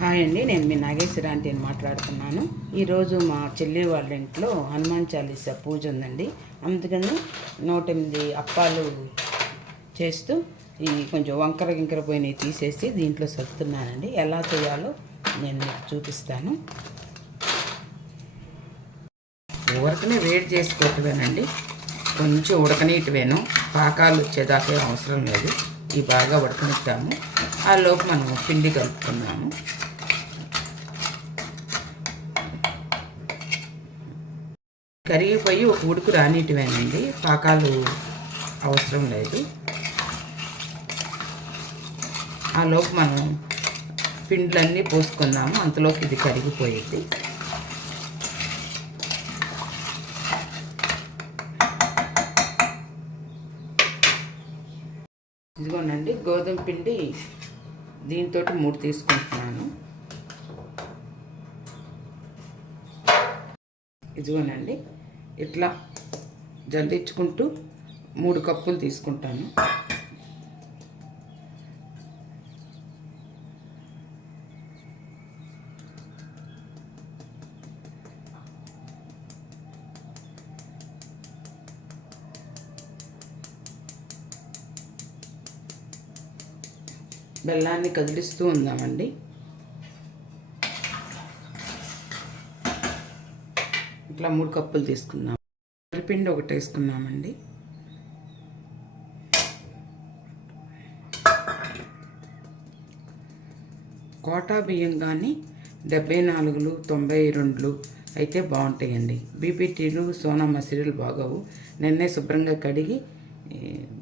Hi అండి నేను మీ నాగేశ్వరాంటి అని మాట్లాడుతున్నాను. ఈరోజు మా చెల్లి వాళ్ళ ఇంట్లో హనుమాన్ చాలీసా పూజ ఉందండి. అందుకని నూట ఎనిమిది అప్పాలు చేస్తూ ఈ కొంచెం వంకర గింకర పోయినవి తీసేసి దీంట్లో సర్దుతున్నానండి. ఎలా చేయాలో నేను మీకు చూపిస్తాను. ఉడకనే వేడి చేసుకోవటమేనండి కొంచెం ఉడకనీటివేను పాకాలు వచ్చేదాకా అవసరం లేదు. ఈ బాగా ఉడకనిస్తాము ఆ లోపు మనం పిండి కలుపుకున్నాము కరిగిపోయి ఒక ఉడుకు రానిటివేనండి. పాకాలు అవసరం లేదు. ఆ లోపు మనం పిండ్లన్నీ పోసుకుందాము. అంతలోకి ఇది కరిగిపోయింది. ఇదిగోనండి గోధుమ పిండి దీంతో మూడు తీసుకుంటున్నాను. ఇదిగోనండి ఇట్లా జల్లించుకుంటూ మూడు కప్పులు తీసుకుంటాను. బెల్లాన్ని కదిలిస్తూ ఉందామండి. ఇట్లా మూడు కప్పులు తీసుకుందాం. వరిపిండి ఒకటి వేసుకున్నామండి కోటా బియ్యం కానీ డెబ్బై నాలుగులు తొంభై రెండులు అయితే బాగుంటాయండి. బీపీటీలు సోనా మసీరులు బాగోవు. నిన్నే శుభ్రంగా కడిగి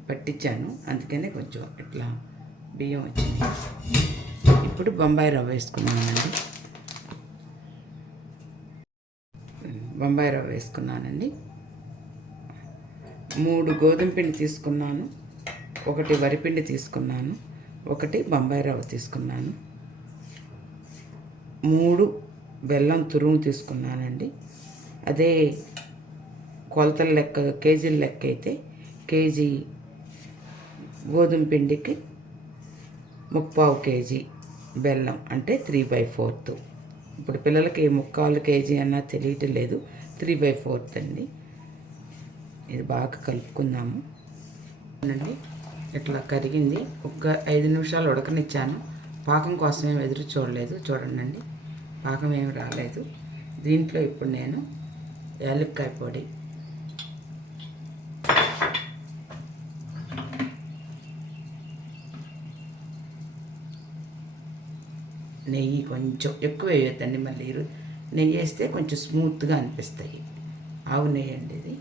పట్టించాను. అందుకనే కొంచెం ఇట్లా బియ్యం వచ్చింది. ఇప్పుడు బొంబాయి రవ్వ వేసుకున్నానండి బొంబాయి రవ్వ వేసుకున్నానండి. మూడు గోధుమ పిండి తీసుకున్నాను. ఒకటి వరిపిండి తీసుకున్నాను. ఒకటి బొంబాయి రవ్వ తీసుకున్నాను. మూడు బెల్లం తురుము తీసుకున్నానండి. అదే కొలతల లెక్క కేజీల లెక్క అయితే కేజీ గోధుమ పిండికి ముప్పావు కేజీ బెల్లం అంటే త్రీ బై ఫోర్త్. ఇప్పుడు పిల్లలకి ముక్కాలు కేజీ అన్నా తెలియటం లేదు. త్రీ బై ఫోర్త్ అండి. ఇది బాగా కలుపుకుందాము. అండి ఇట్లా కరిగింది. ఒక ఐదు నిమిషాలు ఉడకనిచ్చాను. పాకం కోసం ఏమి ఎదురు చూడలేదు. చూడండి పాకం ఏమి రాలేదు. దీంట్లో ఇప్పుడు నేను యాలక్కాయ పొడి నెయ్యి కొంచెం ఎక్కువ వేయొద్దండి మళ్ళీ నెయ్యి వేస్తే కొంచెం స్మూత్గా అనిపిస్తాయి. ఆవు నెయ్యి అండి ఇది.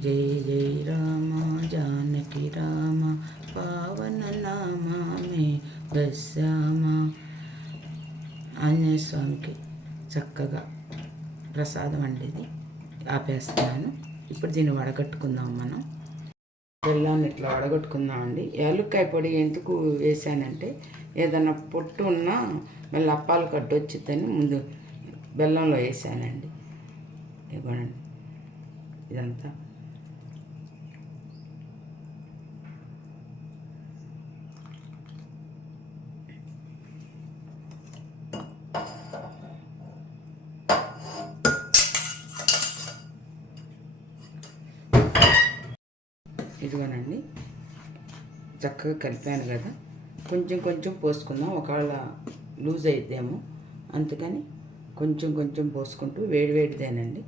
జై జై రామ జానకి రామ పావన నామే బశ్యామ ఆంజనేయ స్వామికి చక్కగా ప్రసాదం అండి ఇది. ఆపేస్తున్నాను. ఇప్పుడు దీన్ని వడగట్టుకుందాం మనం. బెల్లాన్ని ఇట్లా వడగొట్టుకుందామండి యాలుక్కాయ పొడి ఎందుకు వేసానంటే ఏదైనా పొట్టు ఉన్నా మళ్ళీ అప్పాలు కట్టొచ్చిద్దని ముందు బెల్లంలో వేసానండి ఇవ్వండి ఇదంతా. ఇదిగోనండి. చక్కగా కలిపాను కదా. కొంచెం కొంచెం పోసుకుందాం. ఒకవేళ లూజ్ అయిద్దేమో. అందుకని కొంచెం కొంచెం పోసుకుంటూ వేడివేడిదేనండి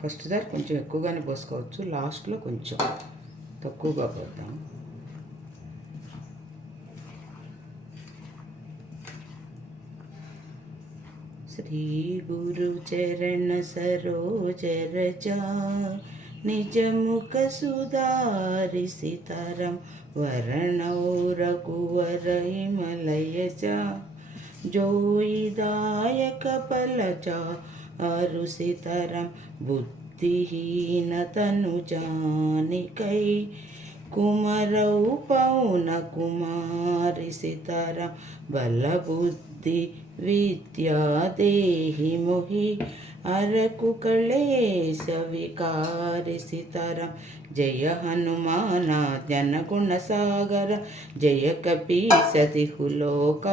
ఫస్ట్ దారి కొంచెం ఎక్కువగానే పోసుకోవచ్చు. లాస్ట్లో కొంచెం తక్కువగా పోద్దాం. శ్రీ గురు చరణ సరోజ రజా నిజముఖ సుధారిసితరం సుధారి సీతారం వరణౌ రఘువర హిమలయజ జోయిదాయక పలచా అరుసితరం సీతారం జానికై కుమరౌ పౌన కుమారిసితరం బలబుద్ధి విద్యా దేహి మొహి अरकुकले सविकार सीताराम జయ హనుమాన జనగుణ సాగర జయ కపీ సతిహులోకవచాగర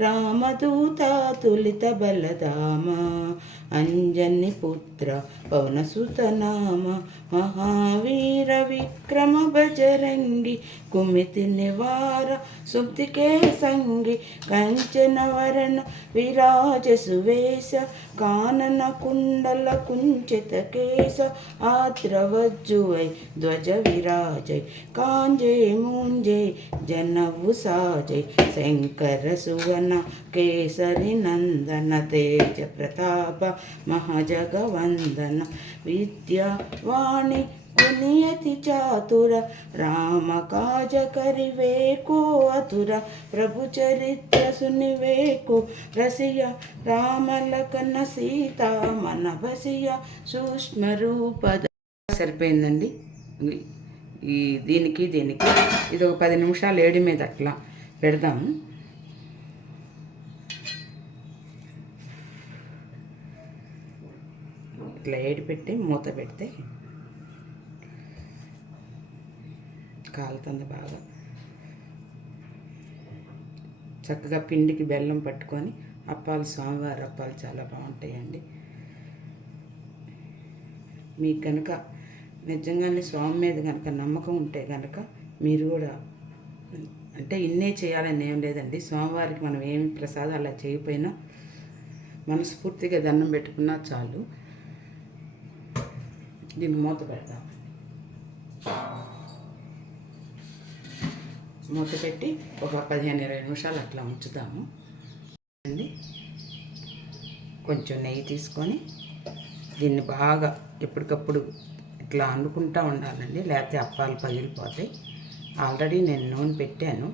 రామదూత తులిత బలధామ అంజని పుత్ర పవనసుత నామ మహావీర విక్రమ బజరంగి కుమితి నివార సుప్తికే సంగి కంచనవరణ విరాజ సువేశ కానన కుండల కుంచిత కేశ ఆద్రవ વજ્જુએ ध्वज વિરાજય कांजे મુંજે જનવ शंकर सुवन સુવન नंदन, तेज प्रताप, महाजगवंदन મહાજગવંદન વિદ્યાવાણી पुनियति चातुर, राम काज करिवे को अतुर प्रभु चरित्र सुनिवे को रसिया, राम लखन, सीता, मन बसिया, सूक्ष्म సరిపోయిందండి. ఈ దీనికి దీనికి. ఇది ఒక పది నిమిషాలు ఏడి మీద అట్లా పెడదాము ఇట్లా ఏడి పెట్టి మూత పెడితే కాలుతుంది బాగా చక్కగా పిండికి బెల్లం పట్టుకొని అప్పాలు స్వామివారి అప్పాలు చాలా బాగుంటాయండి. మీకు కనుక నిజంగానే స్వామి మీద కనుక నమ్మకం ఉంటే కనుక మీరు కూడా అంటే ఇన్నే చేయాలని ఏం లేదండి. స్వామివారికి మనం ఏమి ప్రసాదం అలా చేయకపోయినా మనస్ఫూర్తిగా దండం పెట్టుకున్నా చాలు. దీన్ని మూత పెడతాం మూత పెట్టి ఒక పదిహేను ఇరవై నిమిషాలు అట్లా ఉంచుతాము. అండి. కొంచెం నెయ్యి తీసుకొని దీన్ని బాగా ఎప్పటికప్పుడు ఇట్లా అనుకుంటూ ఉండాలండి. లేకపోతే అప్పాలు పగిలిపోతాయి ఆల్రెడీ నేను నూనె పెట్టాను.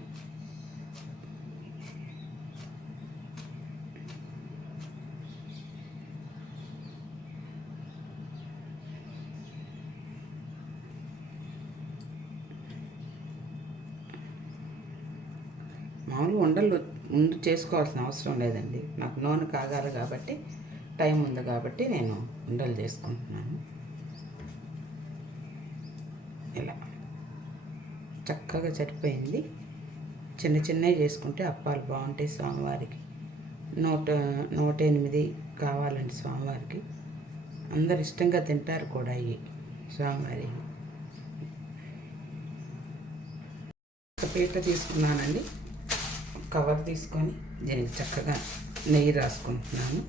మామూలుగా ఉండలు ముందు చేసుకోవాల్సిన అవసరం లేదండి. నాకు నూనె కాగాలి కాబట్టి టైం ఉంది కాబట్టి నేను ఉండలు చేసుకుంటున్నాను. ఇలా. చక్కగా సరిపోయింది. చిన్న చిన్నవి చేసుకుంటే అప్పాలు బాగుంటాయి స్వామివారికి. నూట నూట ఎనిమిది కావాలండి స్వామివారికి. అందరు ఇష్టంగా తింటారు కూడా ఇవి స్వామివారి. ఒక పీట తీసుకున్నానండి. కవర్ తీసుకొని దీనికి చక్కగా నెయ్యి రాసుకుంటున్నాను.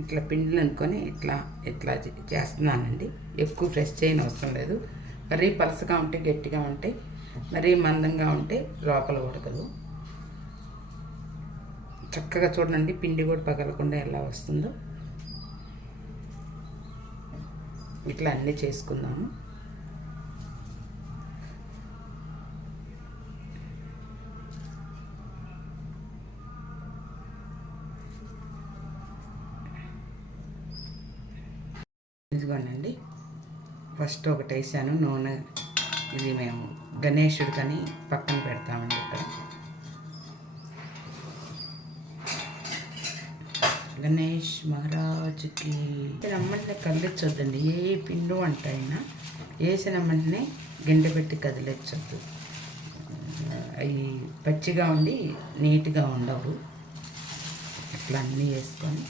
ఇట్లా పిండిని అనుకొని ఇట్లా ఇట్లా చేస్తున్నానండి. ఎక్కువ ఫ్రెష్ చేయని అవసరం లేదు. మరీ పలసగా ఉంటే గట్టిగా ఉంటే మరీ మందంగా ఉంటే లోపల ఉడకదు. చక్కగా చూడండి పిండి కూడా పగలకుండా ఎలా వస్తుందో. ఇట్లా అన్నీ చేసుకుందాము ఇదిగోనండి ఫస్ట్ ఒకటి వేసాను నూనె ఇది మేము గణేశుడికని పక్కన పెడతామండి ఇక్కడ. గణేష్ మహారాజుకి నమ్మంటే కదిలించొద్దండి ఏ పిండు వంట అయినా వేసిన వెంటనే గిండె పెట్టి కదిలించొద్దు అవి పచ్చిగా ఉండి నీట్గా ఉండవు. ఇట్లా అన్నీ వేసుకొని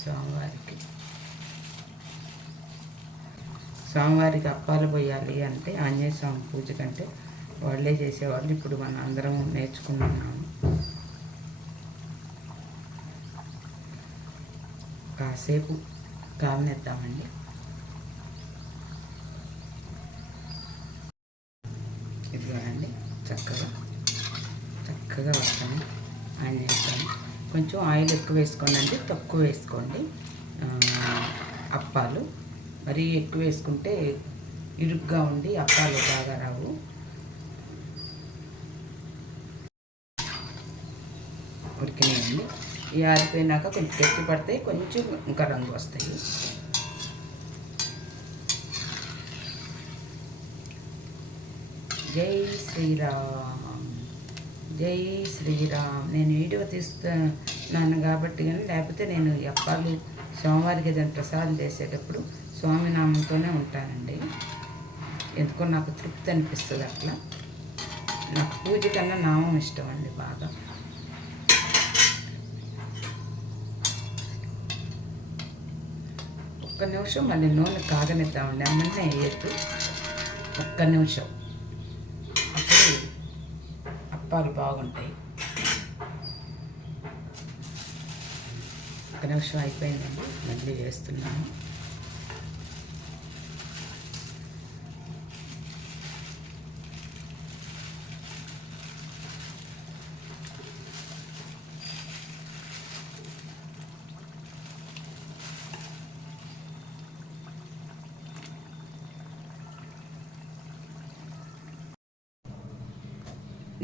స్వామివారికి స్వామివారికి అప్పాలు పోయాలి అంటే ఆంజనేయ స్వామి పూజ కంటే వాళ్ళే చేసేవాళ్ళు. ఇప్పుడు మనం అందరం నేర్చుకుంటున్నాము. కాసేపు కాలనిద్దామండి. ఇదిగోనండి చక్కగా చక్కగా వస్తాను ఆంజనేయ స్వామి. కొంచెం ఆయిల్ ఎక్కువ వేసుకోండి తక్కువ వేసుకోండి. అప్పాలు. మరీ ఎక్కువ వేసుకుంటే ఇరుగ్గా ఉండి అప్పాలు బాగా రావు. ఉడికినాయండి. ఈ ఆరిపోయినాక కొంచెం గట్టి పడతాయి కొంచెం ఇంకా రంగు వస్తాయి. జై శ్రీరామ్ జై శ్రీరామ్. నేను వీడియో తీస్తున్నాను కాబట్టి కానీ లేకపోతే నేను ఈ అప్పాలు స్వామివారికి ఏదైనా ప్రసాదం చేసేటప్పుడు స్వామి నామంతోనే ఉంటానండి. ఎందుకో నాకు తృప్తి అనిపిస్తుంది అట్లా. నాకు పూజ కన్నా నామం ఇష్టం అండి బాగా. ఒక్క నిమిషం మళ్ళీ నూనె కాగనిద్దామండి. అమ్మనే వేయద్దు. ఒక్క నిమిషం. అప్పుడు అప్పాలు బాగుంటాయి. ఒక నిమిషం అయిపోయిందండి. మళ్ళీ వేస్తున్నాను.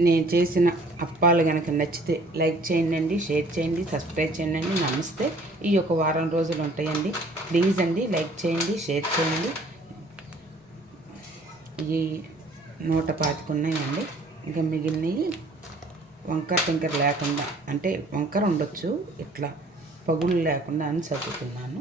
నేను చేసిన అప్పాలు కనుక నచ్చితే లైక్ చేయండి షేర్ చేయండి సబ్స్క్రైబ్ చేయండి నమస్తే. ఈ ఒక వారం రోజులు ఉంటాయండి. ప్లీజ్ అండి లైక్ చేయండి షేర్ చేయండి. ఈ నూట పాతిక ఉన్నాయండి ఇంకా మిగిలినవి వంకర టింకర లేకుండా అంటే వంకర ఉండొచ్చు ఇట్లా పగులు లేకుండా అని చదువుతున్నాను.